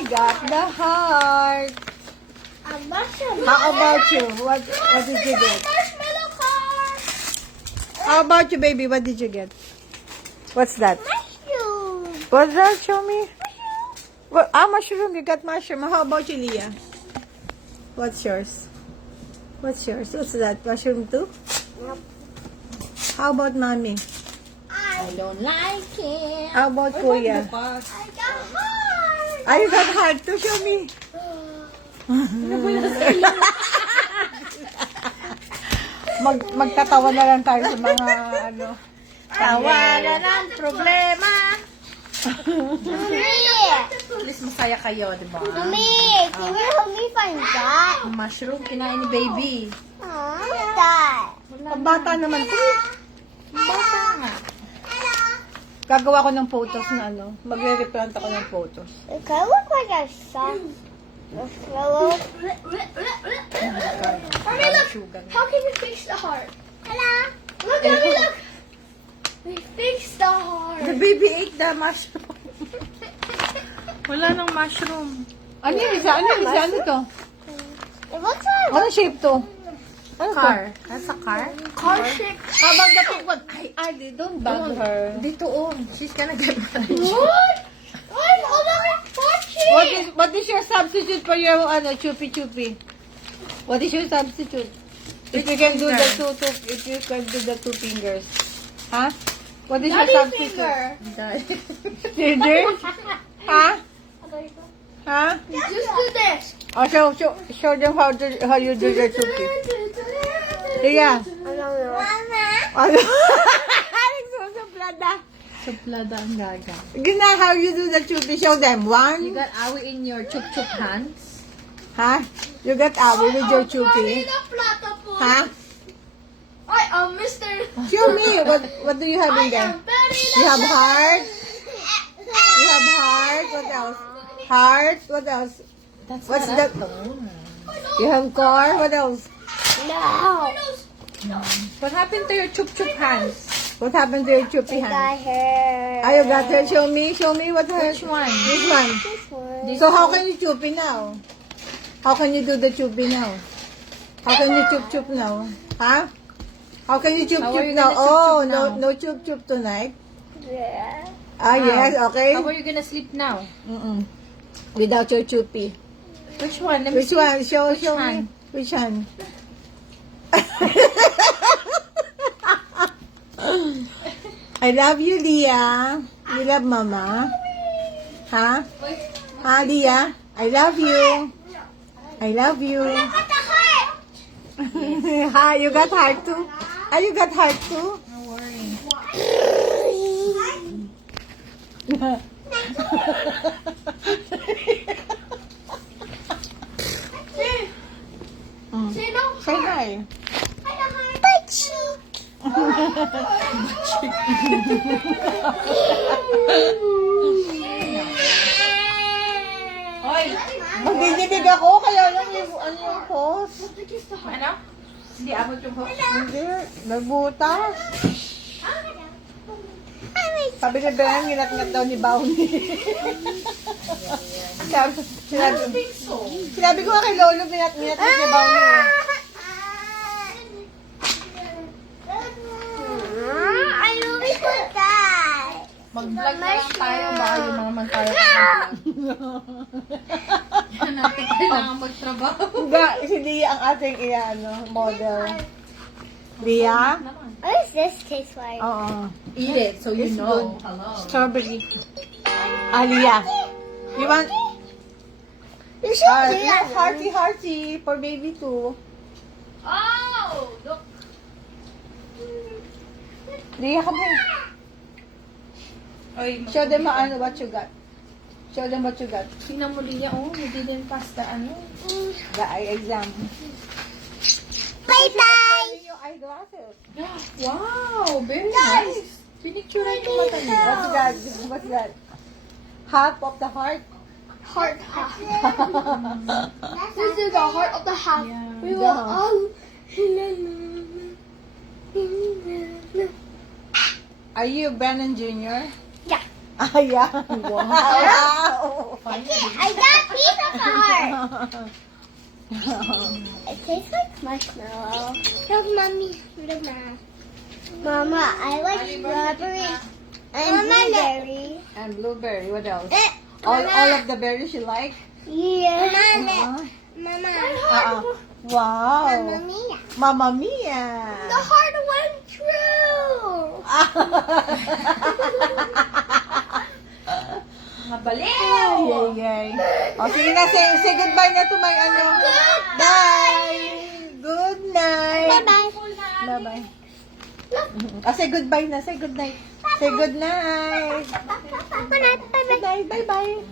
I got the heart. A mushroom. How about you? What did you get? Marshmallow car. How about you, baby? What did you get? What's that? Mushroom. What's that? Show me. Mushroom. You got mushroom. How about you, Leah? What's yours? What's yours? What's that? Mushroom too? Nope. How about mommy? I don't like it. How about Kuya? I got heart. I got heart too. Show me. Magtatawa na lang tayo sa mga ano. Tawanan ang problema. Mommy. At least masaya kayo, di ba? Mommy, can you help me find that? Mushroom, kinain ni baby. What's that? Pambata naman to. Bata nga. Gagawa ko ng photos na ano. Magre-replant ako ng photos. It kind of look like a sun. A fellow. Mommy, look. How can we fix the heart? Hello. Look, Mommy, look. We fixed the heart. The baby ate the mushroom. Wala nang mushroom. Ano yung isa? Ano yung isa? Ano to? It looks like Ano shape to? Ano to? Car. That's a car? car shape. How about the pink one? Ay, don't bug her. Dito on. She's gonna get married. What? Wait, hold on. Heart shape. What is your substitute for your ano, chupi-chupi? What is your substitute? If you can do the if you can do the two fingers. Huh? What is your substitute? Finger? Huh? Huh? Just do this. Oh, show them how you do the chupi. Yeah. Mama. Ano? Nagsusuplada. Suplada ang gaga. Gina, how you do the chupi? Show them. You One. got awi in your chup-chup hands. Huh? You got awi with your chupi. Huh? Mr. Show me. What do you have in there? You have heart. You have heart. What else? Heart. What else? That's What's what that? I thought. You have car. What else? No. What happened to your chup-chup hands? What happened to your chupi hand? Got her. Ah, you got her. Show me. Show me what her. Which one? This one. This one. So how can you chupi now? How can you do the chupi now? How can you chup now? Huh? How can you chup How are you now? gonna Oh, chup-chup now? no chup tonight. Yeah. Ah, yes. Okay. How are you gonna sleep now? Without your chupi. Which one? Let me Which see. one? Show Which me. one? Which one? I love you, Leah. You love Mama. Huh? Huh, Leah? I love you. I love you. Got the heart. Ha, you got heart too? Ah, you got heart too? Don't worry. Sino? Say hi. My cheek. Hoy! Magdididig ako, kaya lang yung ano yung post. Ano? Hindi abot yung hook. Hindi, nagbutas. Sabi ni Ben, nginat-ngat daw ni Bounty. Sinabi ko nga kay Lolo, nginat-ngat ni Bounty. I really put that. Mag-vlog na lang tayo. Baka yung mga man tayo mag-vlog. Yan natin kailangan magtrabaho. Hindi, si Lia ang ating model. Lia? What does this taste like? Oo. Eat it so you It's know. good. Hello. Strawberry. Ah, Lia. You want? You should do Yeah, that. hearty for baby too. Oh, look. Lia, come here. Oy, Show them what you got. Show them what you got. tingnan mo Lia. Oh, we didn't pass the ano. The eye exam. Bye-bye. Yung eyeglasses. Wow, very nice. Pinicturean yung mata niya. What's that? What's that? Half of the heart. Heart half. This is the heart of the half. Yeah. We will Are you Brennan Jr.? Yeah. Ah, yeah. Wow. I got a piece of a heart. It tastes like marshmallow. Look, mommy. Look, Mama. Mama, I like strawberry and blueberry. And blueberry. What else? Mama. All of the berries you like? Yeah. Uh-huh. Mama. Wow. Mamma mia. Mamma mia. The heart went through. Ay, ay. O, sige na, say goodbye na to my ano. Bye. Good night. Bye-bye. Bye-bye. Say goodbye na. Say good night. Say good night. Bye-bye. Good night. Bye-bye.